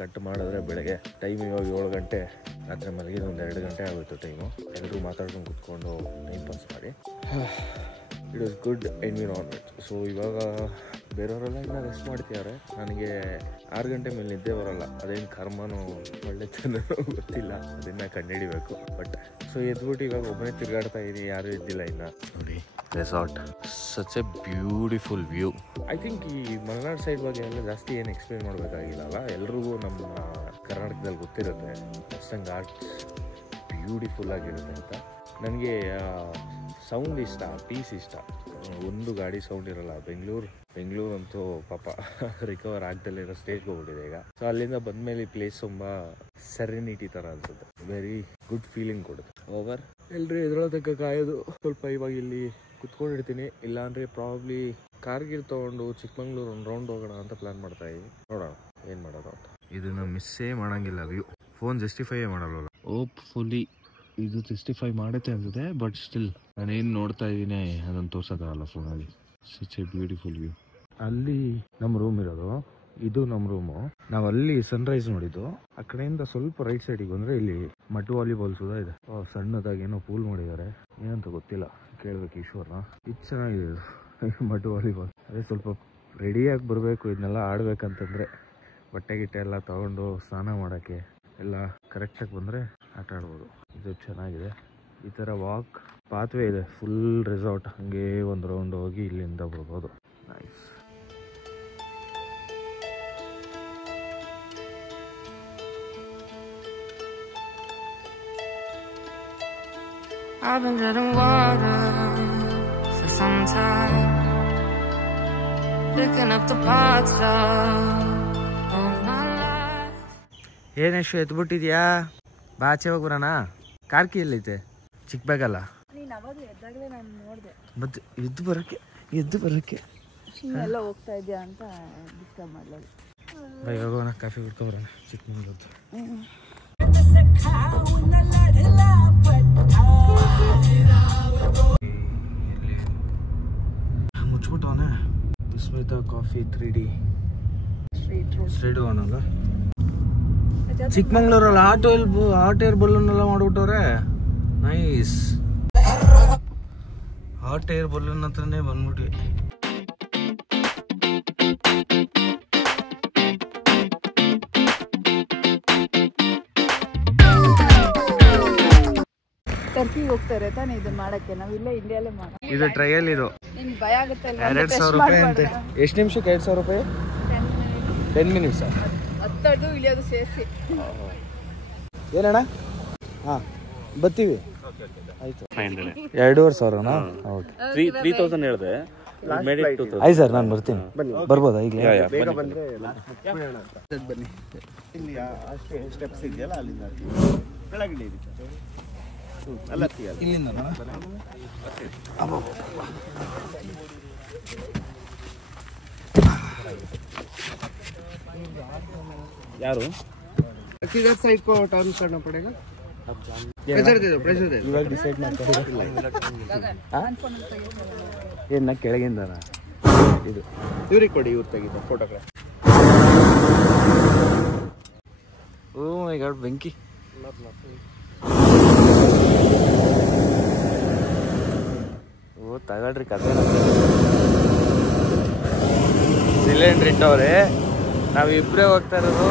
Cut ಮಾಡಿದ್ರೆ ಬೆಳಗ್ಗೆ time ಇವಾಗ 7 ಗಂಟೆ, ರಾತ್ರಿ ಮಲಗಿದ ಒಂದು 2 ಗಂಟೆ ಆಗೋಯ್ತು ಟೈಮು. ಎಲ್ಲರೂ ಮಾತಾಡ್ಕೊಂಡು ಕೂತ್ಕೊಂಡು ಟೈಮ್ ಪಾಸ್ ಮಾಡಿ it was good environment. So ಇವಾಗ ಬೇರೆಯವರೆಲ್ಲ ಇನ್ನೂ ರೆಸ್ಟ್ ಮಾಡ್ತಿದ್ದಾರೆ. ನನಗೆ 6 ಗಂಟೆ ಮೇಲೆ ನಿದ್ದೆ ಬರೋಲ್ಲ. ಅದೇನು ಕರ್ಮನೋ ಒಳ್ಳೆ ಚೆನ್ನಾಗಿ ಗೊತ್ತಿಲ್ಲ, ಅದನ್ನು ಕಂಡುಹಿಡಿಬೇಕು. ಬಟ್ ಸೊ ಎದ್ಬಿಟ್ಟು ಇವಾಗ ಒಬ್ಬನೇ ತಿರುಗಾಡ್ತಾ ಇದ್ದೀನಿ, ಯಾರೂ ಇದ್ದಿಲ್ಲ ಇನ್ನು. ನೋಡಿ resort, such A beautiful view. I think ಈ ಮಲೆನಾಡು ಸೈಡ್ ಬಗ್ಗೆ ಎಲ್ಲ ಜಾಸ್ತಿ ಏನು ಎಕ್ಸ್ಪ್ಲೇನ್ ಮಾಡಬೇಕಾಗಿಲ್ಲ ಅಲ್ಲ, ಎಲ್ರಿಗೂ ನಮ್ಮ ಕರ್ನಾಟಕದಲ್ಲಿ ಗೊತ್ತಿರುತ್ತೆ ವೆಸ್ಟರ್ನ್ ಘಾಟ್ಸ್ ಬ್ಯೂಟಿಫುಲ್ ಆಗಿರುತ್ತೆ ಅಂತ. ನನಗೆ ಸೌಂಡ್ ಇಷ್ಟ, ಪೀಸ್ ಇಷ್ಟ. ಒಂದು ಗಾಡಿ ಸೌಂಡ್ ಇರಲ್ಲ. ಬೆಂಗಳೂರು ಅಂತೂ ಪಾಪ ರಿಕವರ್ ಆಗ್ದಲ್ಲಿರೋ ಸ್ಟೇಜ್ಗೆ ಹೋಗ್ಬಿಟ್ಟಿದೆ ಈಗ. ಸೊ ಅಲ್ಲಿಂದ ಬಂದಮೇಲೆ ಈ ಪ್ಲೇಸ್ ತುಂಬ ಸೆರೆನಿಟಿ ಥರ ಅನ್ಸುತ್ತೆ, ವೆರಿ ಗುಡ್ ಫೀಲಿಂಗ್ ಕೊಡುತ್ತೆ. ಓವರ್ ಎಲ್ರಿ ಎದುರೋದಕ್ಕೆ ಕಾಯೋದು. ಸ್ವಲ್ಪ ಇವಾಗ ಇಲ್ಲಿ ಕುತ್ಕೊಂಡಿರ್ತೀನಿ, ಇಲ್ಲಾಂದರೆ ಪ್ರಾಬ್ಲಿ ಕಾರ್ಗಿಲ್ ತೊಗೊಂಡು ಚಿಕ್ಕಮಂಗ್ಳೂರು ಒಂದು ರೌಂಡ್ ಹೋಗೋಣ ಅಂತ ಪ್ಲ್ಯಾನ್ ಮಾಡ್ತಾ ಇದ್ದೀನಿ. ನೋಡೋಣ ಏನು ಮಾಡೋದು ಅಂತ. ಇದನ್ನು ಮಿಸ್ಸೇ ಮಾಡೋಂಗಿಲ್ಲ ವ್ಯೂ. ಫೋನ್ ಜಸ್ಟಿಫೈ ಮಾಡಲ್ವಲ್ಲ. ಹೋಪ್ಫುಲಿ ಇದು ಜಸ್ಟಿಫೈ ಮಾಡುತ್ತೆ ಅನ್ಸುತ್ತೆ, ಬಟ್ ಸ್ಟಿಲ್ ನಾನೇನು ನೋಡ್ತಾ ಇದ್ದೀನಿ ಅದನ್ನು ತೋರ್ಸೋಕ್ಕಾಗಲ್ಲ ಫೋನಲ್ಲಿ. Such A beautiful view. ಅಲ್ಲಿ ನಮ್ಮ ರೂಮ್ ಇರೋದು, ಇದು ನಮ್ಮ ರೂಮು. ನಾವು ಅಲ್ಲಿ ಸನ್ರೈಸ್ ನೋಡಿದ್ದು. ಆ ಕಡೆಯಿಂದ ಸ್ವಲ್ಪ ರೈಟ್ ಸೈಡಿಗೆ ಬಂದರೆ ಇಲ್ಲಿ ಮಡ್ ವಾಲಿಬಾಲ್ ಸುಧಾ ಇದೆ. ಸಣ್ಣದಾಗಿ ಏನೋ ಪೂಲ್ ಮಾಡಿದ್ದಾರೆ, ಏನಂತ ಗೊತ್ತಿಲ್ಲ, ಕೇಳ್ಬೇಕು ಈಶ್ವರ್ನ. ಇದು ಚೆನ್ನಾಗಿದೆ ಮಡ್ ವಾಲಿಬಾಲ್. ಅದೇ ಸ್ವಲ್ಪ ರೆಡಿಯಾಗಿ ಬರಬೇಕು ಇದನ್ನೆಲ್ಲ ಆಡ್ಬೇಕಂತಂದರೆ. ಬಟ್ಟೆ ಗಿಟ್ಟೆ ಎಲ್ಲ ತೊಗೊಂಡು ಸ್ನಾನ ಮಾಡೋಕ್ಕೆ ಎಲ್ಲ ಕರೆಕ್ಟಾಗಿ ಬಂದರೆ ಆಟ ಆಡ್ಬೋದು. ಇದು ಚೆನ್ನಾಗಿದೆ. ಈ ಥರ ವಾಕ್ ಪಾತ್ವೇ ಇದೆ, ಫುಲ್ ರೆಸಾರ್ಟ್. ಹಾಗೆ ಒಂದು ರೌಂಡ್ ಹೋಗಿ ಇಲ್ಲಿಂದ ಬರ್ಬೋದು. Nice. I've been dead in water for some time, picking up the parts of my life. ಏನೆಷ್ಟು ಎತ್ಬಿಟ್ಟಿದ್ಯಾ? ಬಾಚೆ ಹೋಗಿ ಬರೋಣ. ಕಾರ್ಕಿ ಎಲ್ಲೈತೆ? ಚಿಕ್ಕ ಬ್ಯಾಗಲ್ಲ? ನೀನು ಅವಾಗ ಎದ್ದಾಗಲೇ ನಾನು ನೋಡಿದೆ. ಮತ್ತೆ ಎದ್ದು ಬರೋಕ್ಕೆ ಎಲ್ಲ ಹೋಗ್ತಾ ಇದೆಯಾ ಅಂತ ಡಿಸ್ಟರ್ಬ್ ಮಾಡಲಿಲ್ಲ. ಬೈ ಹೋಗೋಣ, ಕಾಫಿ ಕುಡ್ಕೊಬರೋಣ ಚಿಕ್ಕಮಂಗ್ಳೂರ್ದು. ಮುಚ್ಬಿಟ್ಟವನೆ. ಸ್ಮಿತಾ ಕಾಫಿ 3D ಸ್ಟ್ರೀಟ್ ಹೋಗೋಣಲ್ಲ. ಚಿಕ್ಕಮಂಗ್ಳೂರಲ್ಲಿ ಹಾಟ್ ಏರ್ ಬಲೂನ್ ಎಲ್ಲ ಮಾಡ್ಬಿಟ್ಟವ್ರೆ. ನೈಸ್. ಹಾಟ್ ಏರ್ ಬಲೂನ್ ಹತ್ರನೇ ಬಂದ್ಬಿಟ್ವಿ. ಟರ್ಕಿಗೆ ಹೋಗ್ತಾರೆ ತಾನೇ ಇದನ್ನ ಮಾಡಕ್ಕೆ. ನಾವು ಇಲ್ಲೇ ಇಂಡಿಯಾಲೇ ಮಾಡೋಣ. ಇದು ಟ್ರಯಲ್. ಇದು ನಿಮ್ಗೆ ಭಯ ಆಗುತ್ತೆ ಅಲ್ವಾ? 2,000 ರೂಪಾಯಿ ಅಂತೆ. ಎಷ್ಟು ನಿಮಿಷಕ್ಕೆ 2,000 ರೂಪಾಯಿ? 10 ಮಿನಿಟ್ಸ್. ಹತ್ತದು ಇಳಿಯೋದು ಸೇರಿಸಿ. ಏನಣ್ಣ? ಹಾಂ ಬರ್ತೀವಿ. ಆಯ್ತು. 2,500ನಾ? ಓಕೆ. 3,000 ಹೇಳಿದೆ. ಆಯ್ತು ಸರ್, ನಾನು ಬರ್ತೀನಿ. ಬರ್ಬೋದಾ ಈಗಲೇ? ಬನ್ನಿ. ಇಲ್ಲಿ ಅಷ್ಟೇ ಸ್ಟೆಪ್ಸ್ ಇದೆಯಲ್ಲ, ಅಲ್ಲಿಂದ ಕೆಳಗಡೆ ಇದೆ. ಇಲ್ಲಿಂದ ಯಾರು किधर साइड को टर्न करना पड़ेगा? प्रेशर दे दो, प्रेशर दे दो. ಇವಾಗ ಡಿಸೈಡ್ ಮಾಡ್ಕೊಂಡಿಲ್ಲ. ಏನು ಕೆಳಗಿಂದ ಇದು ಇವ್ರಿಗೆ ಕೊಡಿ, ಇವ್ರು ತೆಗಿದ ಫೋಟೋಗಳು. ಓ ಮೈ ಗಾಡ್, ಬೆಂಕಿ. ಓ ತಗೊಳ್ರಿ ಕತೆ. ಸಿಲಿಂಡ್ರ್ ಇಟ್ಟವ್ರೆ, ನಾವಿಬ್ಬರೇ ಹೋಗ್ತಾ ಇರೋದು.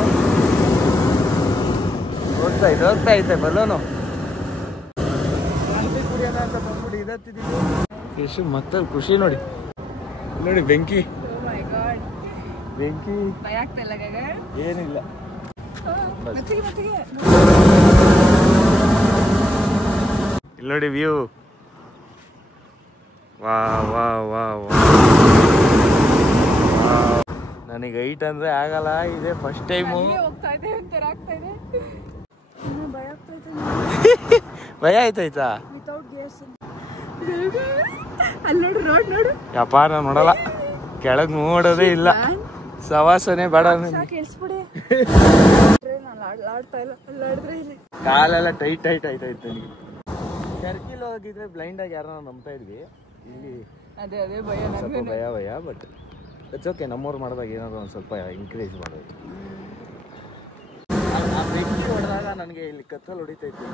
ಹೋಗ್ತಾ ಐತೆ ಬಲೂನು. ಖುಷಿ ಮತ್ತೆ ಖುಷಿ ನೋಡಿ ಬೆಂಕಿ. ಬೆಂಕಿ ಭಯ ಆಗ್ತಾ ಇಲ್ಲ ಗಗನ್? ಏನಿಲ್ಲ. ಇಲ್ಲಿ ನೋಡಿ ವ್ಯೂ. ವಾ ವಾ ವಾ ವಾ. ನನಗೆ ಹೈಟ್ ಅಂದ್ರೆ ಆಗಲ್ಲ, ಇದೆ ಫಸ್ಟ್ ಟೈಮು. ಹೋಗ್ತಾ ಇದೆ ಒಂಥರ ಆಗ್ತಾ ಇದೆ. ಭಯ ಆಗ್ತಾ ಇದೆ. ಭಯ ಆಯ್ತಾಯ್ತಾ? Without gears. ಅಲ್ಲಿ ನೋಡು, ರೋಡ್ ನೋಡು. ಯಪ್ಪ ನಾನು ನೋಡಲ್ಲ, ಕೆಳಗೆ ನೋಡೋದೇ ಇಲ್ಲ. ಸವಾಸನೆ ಬೇಡ. ಕೇಳಿಸ್ಬಿಡಿ. ನಾನು ಆಡ್ತಾ ಇಲ್ಲ, ಅಲ್ಲಾಡಿದ್ರೆ ಇಲ್ಲಿ ಕಾಲೆಲ್ಲ ಟೈಟ್ ಆಯ್ತಾಯ್ತು ನನಗೆ. ಟರ್ಕಿಲ್ ಹೋಗಿದ್ರೆ ಬ್ಲೈಂಡ್ ಆಗಿ ಯಾರನ್ನ ನಂಬ್ತಾ ಇದ್ವಿ. ಇಲ್ಲಿ ಅದೇ ಭಯ, ಸ್ವಲ್ಪ ಭಯ. But it's okay. ನಮ್ಮವ್ರು ಮಾಡಿದಾಗ ಏನಾದ್ರು ಒಂದು ಸ್ವಲ್ಪ ಎಂಕರೇಜ್ ಮಾಡೋದು. ಆ ಬೆಂಕಿ ಹೊಡೆದಾಗ ನನಗೆ ಇಲ್ಲಿ ಕತ್ತಲ್ಲಿ ಹೊಡಿತೈತೆ.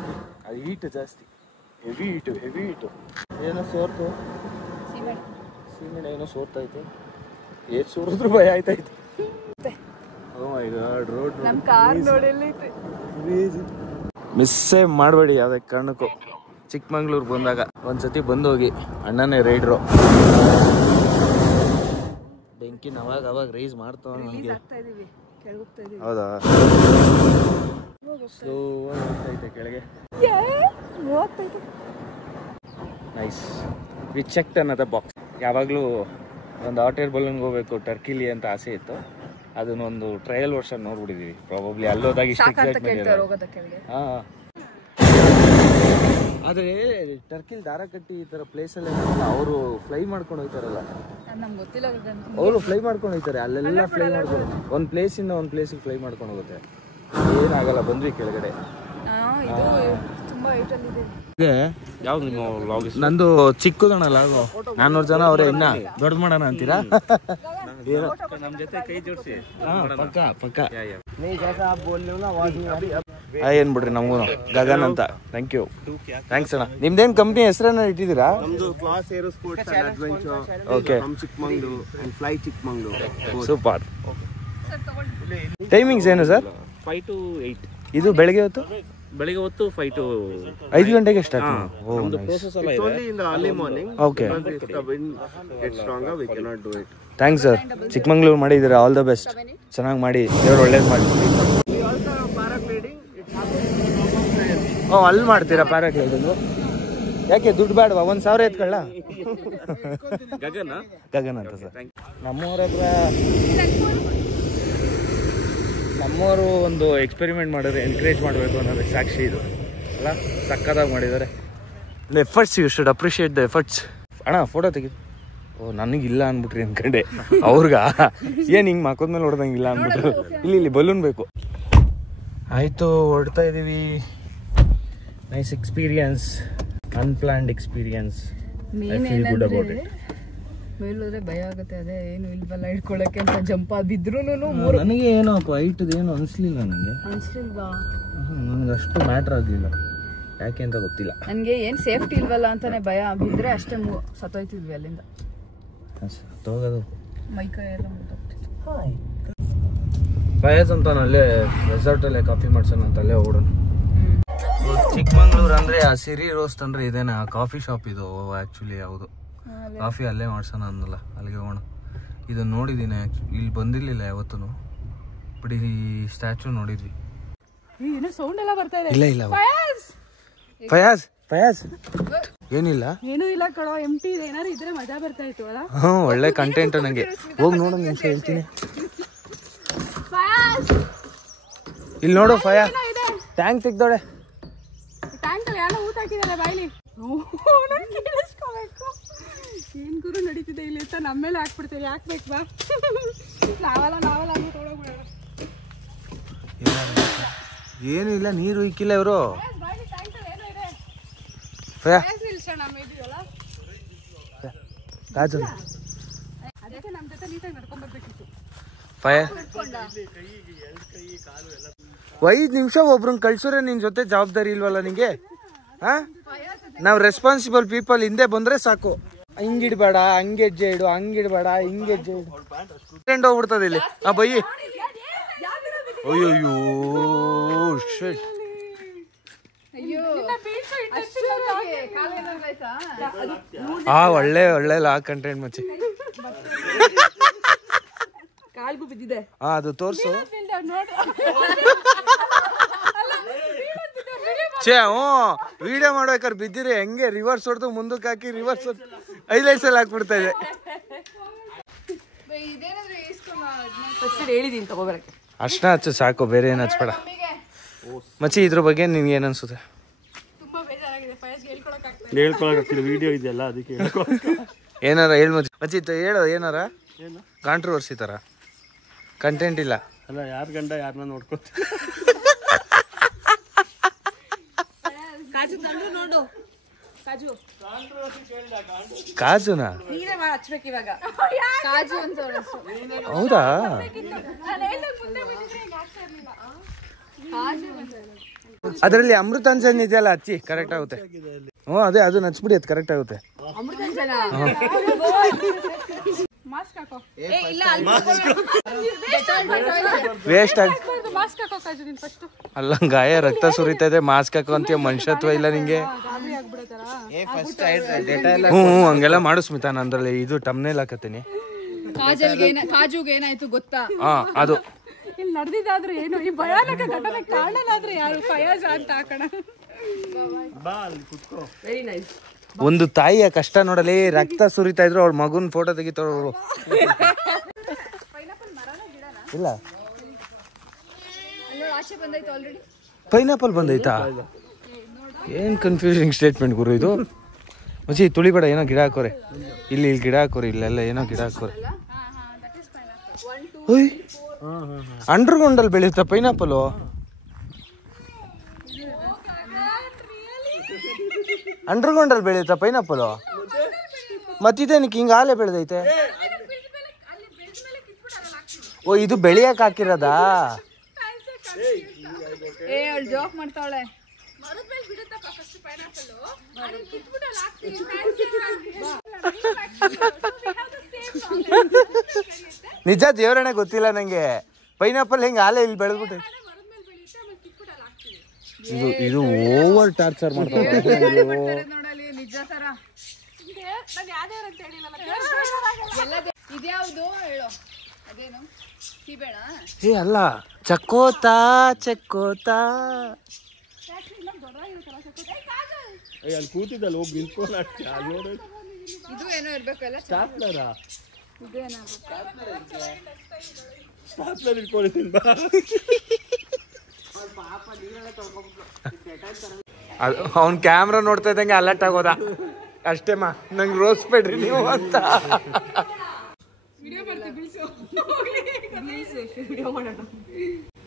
ಅದು ಹೀಟ್ ಜಾಸ್ತಿ, ಹೆವಿ ಹೀಟು. ಏನೋ ಸೋರ್ತು, ಸೀಮೆಣ್ಣೆ ಏನೋ ಸೋರ್ತೈತೆ. ಏಟ್ ಸೋರಿದ್ರು ಭಯ ಆಯ್ತಾಯ್ತು. ಓ ಮೈ ಗಾಡ್, ರೋಡ್ ನಮ್ಮ ಕಾರ್ ನೋಡಲ್ಲೈತೆ. ಮಿಸ್ಸೇ ಮಾಡಬೇಡಿ ಯಾವುದೇ ಕಾರಣಕ್ಕೂ. ಚಿಕ್ಕಮಂಗ್ಳೂರು ಬಂದಾಗ ಒಂದ್ಸತಿ ಬಂದೋಗಿ, ಅಣ್ಣನೇ ರೈಡ್ರು. ಬೆಂಕಿ ಅವಾಗ ರೈಸ್ ಮಾಡ್ತಾವ ನನಗೆ. ಹೌದಾ? ಸ್ಲೋ ಹೋಗ್ತೈತೆ ಕೆಳಗೆ. ನೈಸ್. ವಿ ಚೆಕ್ಡ್ ಅನ್ನದ ಬಾಕ್ಸ್. ಯಾವಾಗಲೂ ಒಂದು ಹಾಟ್ ಏರ್ ಬಲೂನ್ಗೆ ಹೋಗ್ಬೇಕು ಟರ್ಕಿಲಿ ಅಂತ ಆಸೆ ಇತ್ತು. ಅದನ್ನೊಂದು ಟ್ರಯಲ್ ವರ್ಷನ್ ನೋಡ್ಬಿಟ್ಟಿದೀವಿ. ಪ್ರಾಬಬ್ಲಿ ಅಲ್ಲೋದಾಗ ಇಷ್ಟು ಎಕ್ಸೈಟ್ಮೆಂಟ್. ಹಾಂ, ಆದರೆ ಟರ್ಕಿಲ್ ದಾರ ಕಟ್ಟಿ ಈ ಥರ ಪ್ಲೇಸಲ್ಲಿ ಅವರು ಫ್ಲೈ ಮಾಡ್ಕೊಂಡು ಹೋಗ್ತಾರಲ್ಲ, ಅವರು ಫ್ಲೈ ಮಾಡ್ಕೊಂಡು ಹೋಗ್ತಾರೆ. ಅಲ್ಲೆಲ್ಲ ಫ್ಲೈ ಮಾಡ್ಕೊಂಡು ಒಂದು ಪ್ಲೇಸಿಂದ ಒಂದು ಪ್ಲೇಸಿಗೆ ಫ್ಲೈ ಮಾಡ್ಕೊಂಡು ಹೋಗುತ್ತೆ. ಏನಾಗಲ್ಲ. ಬಂದ್ವಿ ಕೆಳಗಡೆ. ಯಾವ್ದು ನಿಮ್ಮ ವ್ಲಾಗ್? ನಂದು ಚಿಕ್ಕದಣ್ಣಲ್ಲ, 400 ಜನ ಅವರೇ. ಇನ್ನ ದೊಡ್ಡ ಮಾಡೋಣ ಅಂತೀರಾ? ನಮ್ಮ ಜೊತೆ ಕೈ ಜೋಡಿಸಿ. ಪಕ್ಕ ಏನ್ ಬಿಡ್ರಿ, ನಮಗೂ ಗಗನ್ ಅಂತ. ಥ್ಯಾಂಕ್ ಯು, ಥ್ಯಾಂಕ್ಸ್ ಅಣ್ಣ. ನಿಮ್ದೇನ್ ಕಂಪ್ನಿ ಹೆಸರನ್ನ ಇಟ್ಟಿದ್ದೀರಾ? ನಮ್ದು class aero sports and adventure. Okay, from Chikkamagaluru and fly Chikkamagaluru. Super. Timings ಏನು ಸರ್? 5 to 8. ಇದು ಬೆಳಗ್ಗೆ ಹೊತ್ತು? ಬೆಳಿಗ್ಗೆ ಹೊತ್ತು 5 to 5 ಗಂಟೆಗೆ start. Only in the early morning. Okay. If the wind gets stronger, we cannot do it. Thanks sir. Chikmagalur ಮಾಡಿದ್ದೀರಾ, all the best. ಚೆನ್ನಾಗಿ ಮಾಡಿ, ದೇವ್ರು ಒಳ್ಳೇದು ಮಾಡಿ. We also have paragliding. It happens. ಓ, ಅಲ್ಲಿ ಮಾಡ್ತೀರಾ ಪ್ಯಾರಾಗ್ಲೈಡಿಂಗು? ಯಾಕೆ ದುಡ್ಡು ಬೇಡವಾ? 1,000 ಎತ್ಕೊಳ್ಳ? ಗಗನ್ ಅಂತ ಸರ್. ನಮ್ಮವರು ಒಂದು ಎಕ್ಸ್ಪೆರಿಮೆಂಟ್ ಮಾಡಿದ್ರೆ ಎನ್ಕರೇಜ್ ಮಾಡಬೇಕು ಅನ್ನೋದಕ್ಕೆ ಸಾಕ್ಷಿ ಇದು ಅಲ್ಲ. ಸಕ್ಕದಾಗಿ ಮಾಡಿದ್ದಾರೆ. Efforts, you should appreciate the efforts. ಅಣ್ಣ ಫೋಟೋ ತೆಗಿ. ಓ, ನನಗಿಲ್ಲ ಅಂದ್ಬಿಟ್ರಿ ಅನ್ಕಂಡೆ. ಅವ್ರಿಗ ಏನು ಹಿಂಗೆ ಮಕ್ಕದ್ಮೇಲೆ ಹೊಡೆದಂಗಿಲ್ಲ ಅಂದ್ಬಿಟ್ರು. ಇಲ್ಲಿ ಬಲೂನ್ ಬೇಕು. ಆಯಿತು, ಹೊಡ್ತಾ ಇದ್ದೀವಿ. Nice experience, unplanned experience. I feel good about it. ಮೇಲೋದ್ರೆ ಭಯ ಆಗುತ್ತೆ. ಅದೇ ಏನು ಇಲ್ವಲ್ಲ ಹಿಡ್ಕೊಳಕ್ಕೆ ಅಂತ ಜಂಪ್ ಬಿದ್ರು. ನನಗೆ ಏನೋ ಹೈಟ್ದು ಏನು ಅನಿಸ್ಲಿಲ್ಲ. ನನಗೆ ಅನ್ಸ್ಲಿಲ್ವಾ? ನನಗೆ ಅಷ್ಟು ಮ್ಯಾಟ್ರ್ ಆಗಲಿಲ್ಲ. ಯಾಕೆ ಅಂತ ಗೊತ್ತಿಲ್ಲ. ನನಗೆ ಏನು ಸೇಫ್ಟಿ ಇಲ್ವಲ್ಲ ಅಂತಾನೆ ಭಯ. ಬಿದ್ದರೆ ಅಷ್ಟೇ ಸತ್ತೋಯ್ತಿದ್ವಿ ಅಲ್ಲಿಂದ. ಸತ್ತೋಗೋದು, ಮೈಕೈ ಎಲ್ಲ ಮುಟ್ಟೋಗ್ತಿತ್ತು. ಫಯಾಜ್ ಅಂತ ಅಲ್ಲೇ ರೆಸಾರ್ಟಲ್ಲೇ ಕಾಫಿ ಮಾಡ್ಸೋಣ ಅಂತ ಅಲ್ಲೇ ಹೋಗೋಣ. ಚಿಕ್ಕಮಂಗ್ಳೂರು ಅಂದರೆ ಆ ಸಿರಿ ರೋಸ್ಟ್ ಅಂದರೆ ಇದೇನೆ ಆ ಕಾಫಿ ಶಾಪ್ ಇದು. ಆ್ಯಕ್ಚುಲಿ ಹೌದು, ಕಾಫಿ ಅಲ್ಲೇ ಮಾಡ್ಸೋಣ ಅಂದಲ್ಲ, ಅಲ್ಲಿಗೆ ಹೋಗೋಣ. ಇದನ್ನು ನೋಡಿದ್ದೀನಿ, ಇಲ್ಲಿ ಬಂದಿರಲಿಲ್ಲ ಯಾವತ್ತೂ. ಬಟ್ ಈ ಸ್ಟ್ಯಾಚು ನೋಡಿದ್ವಿ. ಏನೋ ಸೌಂಡ್ ಎಲ್ಲ ಬರ್ತಾ ಇದೆ. ಇಲ್ಲ ಫಯಾಜ್ ಏನಿಲ್ಲ, ಏನೂ ಇಲ್ಲ ಕಣೋ, ಎಂಟಿ ಇದೆ. ಏನಾರು ಇದ್ರೆ ಮಜಾ ಬರ್ತಾ ಇತ್ತು ಅಲ್ಲ. ಹ್ಞೂ, ಒಳ್ಳೆ ಕಂಟೆಂಟ್. ನನಗೆ ಹೋಗಿ ನೋಡೋ ನಿಮಿಷ ಹೇಳ್ತೀನಿ. ಇಲ್ಲಿ ನೋಡು ಫಯಾ, ಟ್ಯಾಂಕ್ ತೆಗ್ದೋಳೆ. ಟ್ಯಾಂಕಲ್ಲಿ ಯಾರೋ ಊಟ ಹಾಕಿದ್ದಾರೆ ಬಾಯ್ಲಿ. ಕೇಳಿಸ್ಕೋಬೇಕು. ಏನ್ ಗುರು ನಡೀತಿದೆ ಇಲ್ಲಿ ಅಂತ ನಮ್ಮ ಮೇಲೆ ಹಾಕ್ಬಿಡ್ತೀವಿ. ಯಾಕೆ ಬೇಕು ಬಾ, ನಾವಲ್ಲ ಅಲ್ಲಿ ತೊಗೊಳೋಗ್ಬಿಡೋಣ. ಏನು ಇಲ್ಲ, ನೀರು ಇಕ್ಕಿಲ್ಲ ಇವರು. ಫಯಾ ಕಾಜು ಅದಕ್ಕೆ ನಮ್ಮ ಜೊತೆ ನೀಟಾಗಿ ನಡ್ಕೊಂಡ್ ಬರ್ಬೇಕಿತ್ತು. ಫಯಾ 5 ನಿಮಿಷ ಒಬ್ರನ್ನ ಕಳ್ಸೋರೆ ನಿನ್ ಜೊತೆ ಜವಾಬ್ದಾರಿ ಇಲ್ವಲ್ಲ ನಿಂಗೆ? ಹಾ, ನಾವು ರೆಸ್ಪಾನ್ಸಿಬಲ್ ಪೀಪಲ್ ಹಿಂದೆ ಬಂದ್ರೆ ಸಾಕು. ಹಿಂಗಿಡ್ಬೇಡ, ಹಂಗೆಜ್ಜೆ ಇಡು, ಹಂಗಿಡ್ಬೇಡ, ಹಿಂಗೆಜ್ಜೆ ಇಡು. ಹೋಗ್ಬಿಡ್ತದೆ ಇಲ್ಲಿ. ಆ ಬಯ್ಯಿ, ಅಯ್ಯೋ ಶಿಟ್. ಒಳ್ಳೆ ಲಾ ಕಂಟೆಂಟ್ ಮಚ್ಚಿ. ಕಾಲ್ಗೂ ಬಿದ್ದಿದೆ. ಅದು ತೋರ್ಸು. ವಿಡಿಯೋ ಮಾಡ್ಬೇಕಾದ್ರೆ ಬಿದ್ದಿರಿ ಹೆಂಗೆ ರಿವರ್ಸ್ ಹೊಡೆದು ಮುಂದಕ್ಕೆ ಹಾಕಿ ರಿವರ್ಸ್ ಹೈಲೈಟ್ಸ್ ಅಲ್ಲಿ ಹಾಕ್ಬಿಡ್ತಾ ಇದೆ. ಹೇಳಿದೀನಿ ತಗೋಬರಕ್ಕೆ. ಅಷ್ಟ ಹಚ್ಚು ಸಾಕು, ಬೇರೆ ಏನು ಹಚ್ಬೇಡ ಮಚ್ಚಿ. ಇದ್ರ ಬಗ್ಗೆ ನಿನ್ಗೆ ಏನು ಅನ್ಸುತ್ತೆ? ಹೇಳ್ಕೊಳಕ್ಕಾಗ್ತಿಲ್ಲ, ವಿಡಿಯೋ ಇದೆಯಲ್ಲ ಅದಕ್ಕೆ. ಏನಾರ ಹೇಳಿ ಮಚ್ಚಿ, ಹೇಳೋ ಏನಾರ. ಕಾಂಟ್ರವರ್ಸಿ ಥರ ಕಂಟೆಂಟ್ ಇಲ್ಲ ಅಲ್ಲ, ಯಾರ ಗಂಡ ಯಾರನ್ನ ನೋಡ್ಕೊತ. ಕಾಜುನಾ? ಹೌದಾ? ಅದರಲ್ಲಿ ಅಮೃತಾಂಜನ್ ಇದೆಯಲ್ಲ ಹಚ್ಚಿ ಕರೆಕ್ಟ್ ಆಗುತ್ತೆ. ಹ್ಞೂ ಅದೇ ಅದು ನಚ್ಬಿಡಿ, ಅದು ಕರೆಕ್ಟ್ ಆಗುತ್ತೆ. ವೇಸ್ಟ್ ಆಗಿ ಅಲ್ಲ, ಗಾಯ ರಕ್ತ ಸುರಿತಾ ಇದೆ, ಮಾಸ್ಕ್ ಹಾಕೋ ಅಂತೀಯ, ಮನುಷ್ಯತ್ವ ಇಲ್ಲ ನಿಂಗೆ. ಹ್ಞೂ ಹಂಗೆಲ್ಲ ಮಾಡು ಸ್ಮಿತಾ, ನಂದ್ರಲ್ಲಿ ಇದು ಟಮ್ನೇಲ್ ಹಾಕತ್ತೀನಿ. ಕಾಜುಗೆ ಏನಾಯ್ತು ಗೊತ್ತಾ? ಹಾ ಅದು ಇಲ್ಲಿ ನಡೆದಿದ್ದಾದ್ರೂ ಏನು ಈ ಭಯಾನಕ ಘಟನೆ ಕಾರಣನಾದ್ರೂ ಯಾರು? ಫಯಾಜ್ ಅಂತ ಹಾಕೋಣ. ಒಂದು ತಾಯಿಯ ಕಷ್ಟ ನೋಡಲಿ, ರಕ್ತ ಸುರಿತಾ ಇದ್ರು ಅವ್ರ ಮಗುನ್ ಫೋಟೋ ತೆಗಿತಾರು. ಇಲ್ಲ ಪೈನಾಪಲ್ ಬಂದೈತಾ? ಏನ್ ಕನ್ಫ್ಯೂಸಿಂಗ್ ಸ್ಟೇಟ್ಮೆಂಟ್ ಗುರು ಇದು. ಮಚ್ಚಿ ತುಳಿಬೇಡ, ಏನೋ ಗಿಡ ಹಾಕೋರೆ, ಇಲ್ಲಿ ಗಿಡ ಹಾಕೋರಿ, ಇಲ್ಲೆಲ್ಲ ಏನೋ ಗಿಡ ಹಾಕೋರೆ. ಅಂಡರ್ಗ್ರೌಂಡ್ ಅಲ್ಲಿ ಬೆಳೆಯುತ್ತಾ ಪೈನಾಪಲ್? ಅಂಡರ್ಗ್ರೌಂಡ್ ಅಲ್ಲಿ ಬೆಳೆಯುತ್ತಾ ಪೈನಾಪಲ್? ಮತ್ತಿದೇನಕ್ಕೆ ಹಿಂಗ ಆಲೆ ಬೆಳೆದೈತೆ? ಓ ಇದು ಬೆಳೆಯಕ್ ಹಾಕಿರೋದಾ? ಜೋಕ್ ಮಾಡ್ತಾವಳೆ. ನಿಜ ದೇವರೇ ಗೊತ್ತಿಲ್ಲ ನಂಗೆ, ಪೈನಾಪಲ್ ಹೆಂಗ್ ಆಲೆ ಇಲ್ಲಿ ಬೆಳೆದ್ಬಿಟ್ಟೆ. ಇದು ಓವರ್ ಟಾರ್ಚರ್ ಮಾಡ್ತಾವೆ. ಏ ಅಲ್ಲ, ಚಕ್ಕೋತಾ ಚಕ್ಕೋತಾ ಅಲ್ಲಿ ಕೂತಿದ್ದಲ್ಲ, ಹೋಗಿ ನಿಂತ್ಕೊಂಡು ಇದು ಏನೋ ಇರ್ಬೇಕಲ್ಲ, ಅವ್ನ್ ಕ್ಯಾಮ್ರಾ ನೋಡ್ತಾ ಇದ್ದಂಗೆ ಅಲರ್ಟ್ ಆಗೋದ ಅಷ್ಟೇಮ್ಮ, ನಂಗೆ ರೋಸ್ ಬೇಡ್ರಿ ನೀವು ಅಂತ.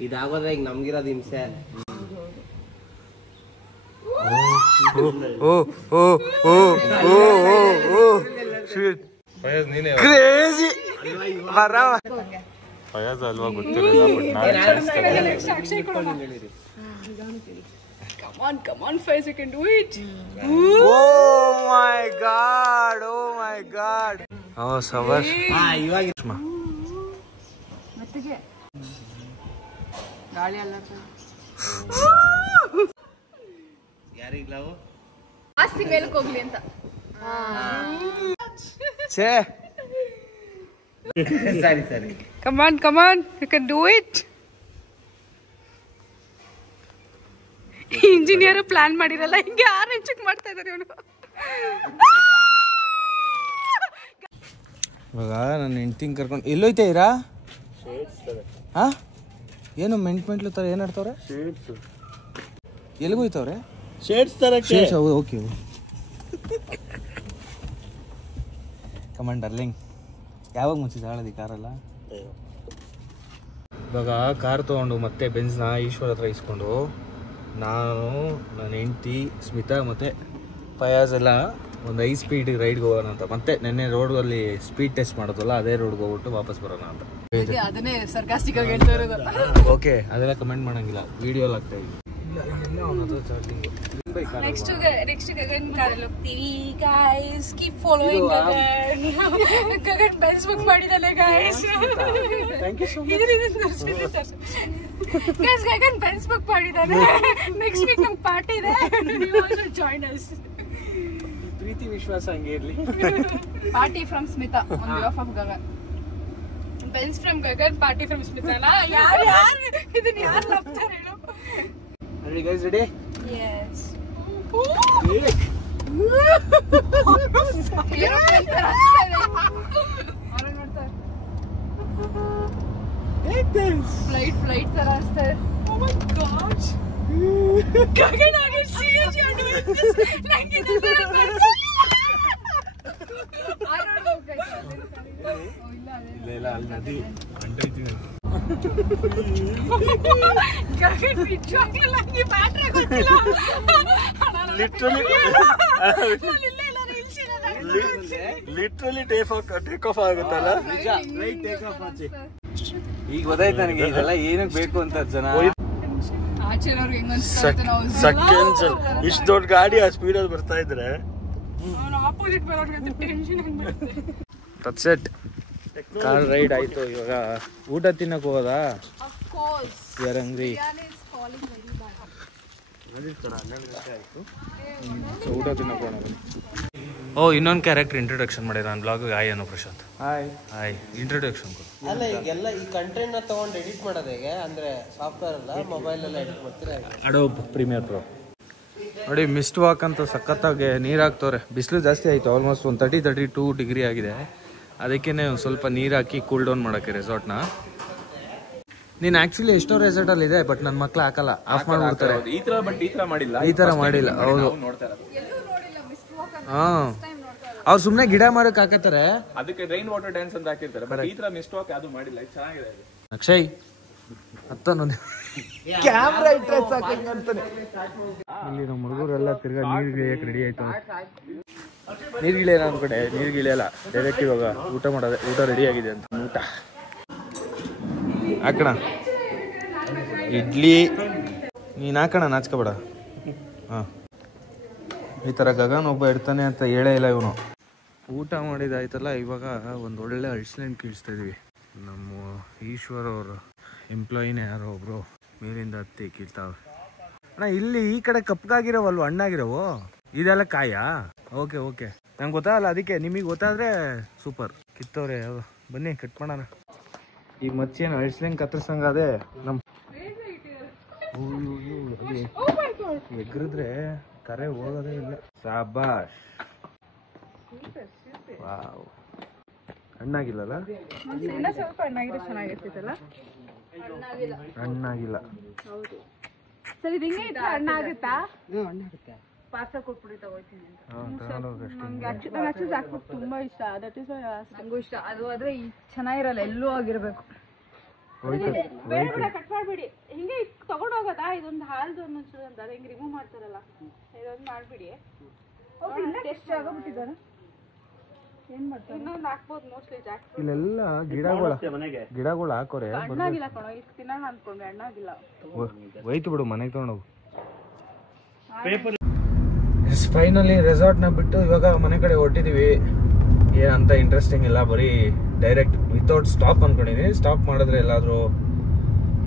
ಇದಾಗೋದ ಈಗ ನಮ್ಗಿರೋದು ಹಿಂಸೆ. ಕ್ರೇಜಿ ಫಯಾಜ್ ಅಲ್ವಾ ಗೊತ್ತಿರಲಿಲ್ಲ, ಬಟ್ ನಾನು Come on, Faiz, you can do it. Oh my god, oh my god. Oh, ಸವಾಶ್. ಇವಾಗ ಮತ್ತಿಗೆ ಗಾಳಿ ಅಲ್ಲ ಯಾರಿಗ್ಲಾವು ಜಾಸ್ತಿ ಮೇಲಕ್ಕೆ ಹೋಗ್ಲಿ ಅಂತ. ಛೇ ಸರಿ Come on, you can do it. Engineer plan ಮಾಡಿರಲ್ಲ, ಹಿಂಗೆ ಆರೆಂಜ್ ಮಾಡ್ತಾ ಇದ್ದಾರೆ ಇವನು. ಇವಾಗ ನನ್ನ ಹೆಂಡ್ತಿಂಗ್ ಕರ್ಕೊಂಡು ಎಲ್ಲೋಯ್ತಾ ಇರಾ? ಹಾ ಏನು ಮೆಂಟ್ಲು ಥರ ಏನು ಆಡ್ತವ್ರೆ? ಎಲ್ಲಿಗೋಯ್ತವ್ರೆ? ಶೇಡ್ಸ್ ತರಕ್ಕೆ. ಹೌದು, ಓಕೆ. ಕಮಾಂಡ್ ಡರ್ಲಿಂಗ್, ಯಾವಾಗ ಮುಚ್ಚಿದ ಹಾಳದಿ ಕಾರಲ್ಲ? ಇವಾಗ ಕಾರ್ ತೊಗೊಂಡು ಮತ್ತೆ ಬೆಂಜ್ನ ಈಶ್ವರ ಹತ್ರ ಇಸ್ಕೊಂಡು ನಾನು, ನನ್ನ ಹೆಂಡ್ತಿ ಸ್ಮಿತಾ ಮತ್ತು ಫಯಾಜ್ ಎಲ್ಲ ಒಂದು 5 ಸ್ಪೀಡ್ ರೈಡ್ಗೆ ಹೋಗೋಣ ಅಂತ. ಮತ್ತೆ ನೆನ್ನೆ ರೋಡಲ್ಲಿ ಸ್ಪೀಡ್ ಟೆಸ್ಟ್ ಮಾಡೋದಲ್ಲ, ಅದೇ ರೋಡ್ಗೆ ಹೋಗ್ಬಿಟ್ಟು ವಾಪಸ್ ಬರೋಣ ಅಂತ. ಅದನ್ನೇ ಸರ್ಕಾಸ್ಟಿಕ್ ಆಗಿ ಹೇಳ್ತಾ ಇರೋದು. ಓಕೆ, ಅದೆಲ್ಲ ಕಮೆಂಟ್ ಮಾಡಂಗಿಲ್ಲ, ವಿಡಿಯೋಲ್ಲಿ ಆಗ್ತಾ ಇದೆ. ನೆಕ್ಸ್ಟ್ ಗಗನ್ ಕಾರಲ್ಲಿ ಹೋಗ್ತೀವಿ. Guys keep following Gagan. Gagan Benz book ಮಾಡಿದಾನೆ guys. Guys Gagan Benz book ಮಾಡಿದಾನೆ. ನೆಕ್ಸ್ಟ್ ವೀಕ್ ನಮ್ಗೆ ಪಾರ್ಟಿ ಇದೆ, ಜಾಯಿನ್ ಅಸ್. ಪ್ರೀತಿ ವಿಶ್ವಾಸ ಹಂಗೆ ಇರಲಿ. Party from Smita on behalf of Gagan. Benz from Gagan, party from Smita. ಯಾರು ಇದನ್ನ ಯಾರು ನಂಬ್ತಾರೆ ಹೇಳು? Are you guys ready? Yes. Flight ತರ ಅನ್ಸ್ತಾರೆ. Oh my gosh. ಗಗನ್ ಆಗಿ serious you are doing this. ನಂಗೆ ಇದು I don't know guys. ಇಲ್ಲ ಅಲ್ಲಿ ನದಿ ಅಂಟೈತಿ. ಗಗನ್ ನಿಜವಾಗ್ಲೂ ನಂಗೆ ಬ್ಯಾಟ್ರಿ ಗೊತ್ತಿಲ್ಲ. ಲಿಟ್ರಲಿ ಟೇಕ್ ಆಫ್ ಆಗುತ್ತಲ್ಲ. ಈಗ ಗೊತ್ತಾಯ್ತು ನನಗೆ ಇದೆಲ್ಲ ಏನಕ್ಕೆ ಬೇಕು ಅಂತ ಜನ. ಆಚೆನವ್ರಿಗೆ ಹೆಂಗ್ ಅನ್ಸ್ತಾ ನಾವು ಇಷ್ಟು ದೊಡ್ಡ ಗಾಡಿ ಆ ಸ್ಪೀಡಲ್ಲಿ ಬರ್ತಾ ಇದ್ರೆ ನಮ್ಮ ಅಪೋಸಿಟ್ ಬರೋರ್ಗೆ ಟೆನ್ಷನ್ ಆಗ್ಬಿಡುತ್ತೆ. That's it. ಕಾರ್ ರೈಡ್ ಆಯ್ತು. ಇವಾಗ ಊಟ ತಿನ್ನಕ್ ಹೋಗೋದಾ? Of course we are hungry. Biryani is calling very bad. So ಊಟ ತಿನ್ನಕ್ ಹೋಗೋಣ. ಓ ಇನ್ನೊಂದು ಕ್ಯಾರೆಕ್ಟರ್ ಇಂಟ್ರೊಡಕ್ಷನ್ ಮಾಡಿದ ನಾನು ಬ್ಲಾಗ್. ಹಾಯ್ ಅನ್ನೋ ಪ್ರಶಾಂತ್. ಹಾಯ್ ಇಂಟ್ರೊಡಕ್ಷನ್ ಕೊಡು. ಅಲ್ಲ ಈಗೆಲ್ಲ ಈ ಕಂಟೆಂಟ್ ನ ತಗೊಂಡು ಎಡಿಟ್ ಮಾಡೋದು ಹೇಗೆ ಅಂದ್ರೆ ಸಾಫ್ಟ್ವೇರ್ ಅಲ್ಲ ಮೊಬೈಲ್ ಎಲ್ಲ ಎಡಿಟ್ ಮಾಡ್ತೀರಾ? Adobe Premiere Pro. ನೋಡಿ ಮಿಸ್ಟ್ ವಾಕ್ ಅಂತ ಸಖತ್ತಾಗಿ ನೀರು ಹಾಕ್ತವ್ರೆ. ಬಿಸಿಲು ಜಾಸ್ತಿ ಆಯಿತು, ಆಲ್ಮೋಸ್ಟ್ ಒಂದು 32 ಡಿಗ್ರಿ ಆಗಿದೆ. ಅದಕ್ಕೇ ಒಂದು ಸ್ವಲ್ಪ ನೀರು ಹಾಕಿ ಕೂಲ್ ಡೌನ್ ಮಾಡೋಕ್ಕೆ ರೆಸಾರ್ಟ್ನ. ನೀನು ಆ್ಯಕ್ಚುಲಿ ಎಷ್ಟೋ ರೆಸಾರ್ಟಲ್ಲಿ ಇದೆ, ಬಟ್ ನನ್ನ ಮಕ್ಳು ಹಾಕಲ್ಲ, ಆಫ್ ಮಾಡಿಬಿಡ್ತಾರೆ. ಈ ಥರ ಮಾಡಿಲ್ಲ. ಹೌದು ಹಾಂ, ಅವ್ರು ಸುಮ್ಮನೆ ಗಿಡ ಮರಕ್ಕೆ ಹಾಕತ್ತಾರೆ. ಅದಕ್ಕೆ ರೈನ್ ವಾಟರ್ ಡ್ಯಾನ್ಸ್ ಅಂತ ಹಾಕಿರ್ತಾರೆ, ಬಟ್ ಈ ತರ ಮಿಸ್ಟ್ ವಾಕ್ ಯಾವುದು ಮಾಡಿಲ್ಲ. ಚೆನ್ನಾಗಿದೆ. ಅಕ್ಷಯ್ ಹತ್ತೊಂದು ಕ್ಯಾಮ್ರಾ ಇಂಟ್ರೆಸ್ಟ್ ಹಾಕಂತಾನೆ. ಇಲ್ಲಿ ನಮ್ಮ ಹುಡುಗರೆಲ್ಲ ತಿರ್ಗಾ ನೀರು ಗಿಳಿಯಕ್ಕೆ ರೆಡಿ ಆಯ್ತು. ನೀರು ಗಿಳಿಯಲ್ಲ ನಮ್ಮ ಕಡೆ, ನೀರು ಗಿಳಿಯಲ್ಲ, ಡೈರೆಕ್ಟ್ ಇವಾಗ ಊಟ ಮಾಡೋದೆ. ಊಟ ರೆಡಿ ಆಗಿದೆ ಅಂತ. ಊಟ ಹಾಕೋಣ. ಇಡ್ಲಿ ನೀನು ಹಾಕೋಣ, ನಾಚ್ಕೋಬೇಡ. ಹಾಂ, ಈ ಥರ ಗಗನ್ ಒಬ್ಬ ಇರ್ತಾನೆ ಅಂತ ಹೇಳೇ ಇಲ್ಲ ಇವನು. ಊಟ ಮಾಡಿದಾಯ್ತಲ್ಲ, ಇವಾಗ ಒಂದು ಒಳ್ಳೆ ಅಳ್ಸ್ಲೆಂಡ್ ಕೀಳಿಸ್ತಾ ಇದೀವಿ. ನಮ್ಮ ಈಶ್ವರ್ ಅವರು ಎಂಪ್ಲಾಯಿನೇ ಯಾರೋ ಒಬ್ರು ಮೇಲಿಂದ ಹತ್ತಿ ಕೀಳ್ತಾವೆ. ಅಣ್ಣ ಇಲ್ಲಿ ಈ ಕಡೆ ಕಪ್ಪಗಾಗಿರೋವಲ್ವ, ಹಣ್ಣಾಗಿರೋವು? ಇದೆಲ್ಲ ಕಾಯಾ? ಓಕೆ ಓಕೆ, ನಂಗೆ ಗೊತ್ತಾಗಲ್ಲ, ಅದಕ್ಕೆ ನಿಮಗೆ ಗೊತ್ತಾದರೆ ಸೂಪರ್. ಕಿತ್ತವ್ರೆ ಅವರು, ಬನ್ನಿ ಕಟ್ ಮಾಡೋಣ. ಈ ಮಚ್ಚೇನು ಅಳ್ಸ್ಲೆಂಡ್ ಕತ್ತರಿಸಂಗಾದೆ ನಮ್ಮ ಎಗ್ರಿದ್ರೆ ಕರೆ ಹೋಗೋದೇ ಇಲ್ಲ. ಸಾಬಾಷ್. ವಾವ್, ಹಣ್ಣಾಗಿಲ್ಲಲ್ಲ? ಸ್ವಲ್ಪ ಹಣ್ಣಾಗಿರೋ ಚೆನ್ನಾಗಿರ್ತಿತ್ತಲ್ಲ. ಹಣ್ಣಾಗಿಲ್ಲ. ಹೌದು ಸರಿ, ಇದು ಹಿಂಗೆ ಇದ್ರೆ ಹಣ್ಣಾಗುತ್ತಾ? ಪಾರ್ಸಲ್ ಕೊಟ್ಬಿಡಿ, ತಗೋತೀನಿ ಅಂತ. ನಂಗೆ ಆಕ್ಚುಲಿ ಜಾಕ್ಫ್ರೂಟ್ ತುಂಬಾ ಇಷ್ಟ. ದಟ್ ಇಸ್ ನಂಗೂ ಇಷ್ಟ. ಅದು ಆದ್ರೆ ಚೆನ್ನಾಗಿರಲ್ಲ, ಎಲ್ಲೂ ಆಗಿರ್ಬೇಕು. ಕಟ್ ಮಾಡ್ಬಿಡಿ, ಹಿಂಗೆ ತಗೊಂಡು ಹೋಗೋದಾ? ಇದೊಂದು ಹಾಲ್ದು ಒಂದೊಂದು ಅಂತ ಹಿಂಗೆ ರಿಮೂವ್ ಮಾಡ್ತಾರಲ್ಲ, ಇದೊಂದು ಮಾಡ್ಬಿಡಿ. ಟೇಸ್ಟ್ ಆಗೋಗ್ಬಿಟ್ಟಿದ್ದಾರೆ. ಏನ್ ಮಾಡ್ತಾರೆ? ಇನ್ನೊಂದು ಹಾಕ್ಬೋದು ಮೋಸ್ಟ್ಲಿ ಜಾಕ್ಫ್ರೂಟ್. ಇಲ್ಲೆಲ್ಲ ಗಿಡಗಳು ಹಾಕೋರೆ. ಹಣ್ಣಾಗಿಲ್ಲ ಕಣೋ, ಇಲ್ಲಿ ತಿನ್ನೋಣ ಅನ್ಕೊಂಡ್ರೆ ಹಣ್ಣಾಗಿಲ್ಲ. ಒಯ್ತು ಬಿಡು, ಮನೆಗೆ ತಗೊಂಡೋಗು. ಫೈನಲಿ ರೆಸಾರ್ಟ್ನ ಬಿಟ್ಟು ಇವಾಗ ಮನೆ ಕಡೆ ಹೊರಟಿದೀವಿ. ಏನಂತ ಇಂಟ್ರೆಸ್ಟಿಂಗ್ ಇಲ್ಲ, ಬರೀ ಡೈರೆಕ್ಟ್ ವಿತೌಟ್ ಸ್ಟಾಪ್ ಅನ್ಕೊಂಡಿದೀನಿ. ಸ್ಟಾಪ್ ಮಾಡಿದ್ರೆ ಎಲ್ಲಾದರೂ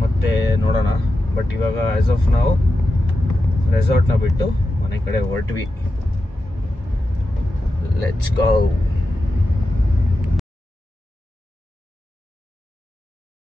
ಮತ್ತೆ ನೋಡೋಣ. ಬಟ್ ಇವಾಗ ಆಸ್ ಆಫ್ ನಾವು ರೆಸಾರ್ಟ್ನ ಬಿಟ್ಟು ಮನೆ ಕಡೆ ಹೊರಟ್ವಿ. ಲೆಟ್ಸ್ ಗೋ.